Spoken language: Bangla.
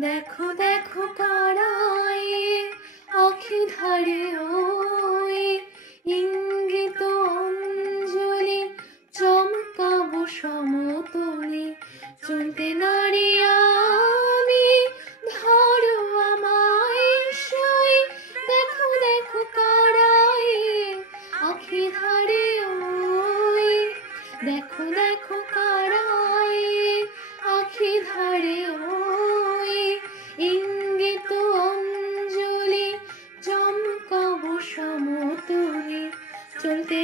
দেখো দেখো কারাই আখি ধারে ওই ইঙ্গিত অঞ্জলি চমকাবো সমতলে চলতে নারী আমি ধরো আমায় সই দেখো দেখো কারাই আখি ধারে ওই দেখো দেখো কারাই আখি ধারে ওই ইঙ্গিত অঞ্জলি চমকাবো সমতলে চলতে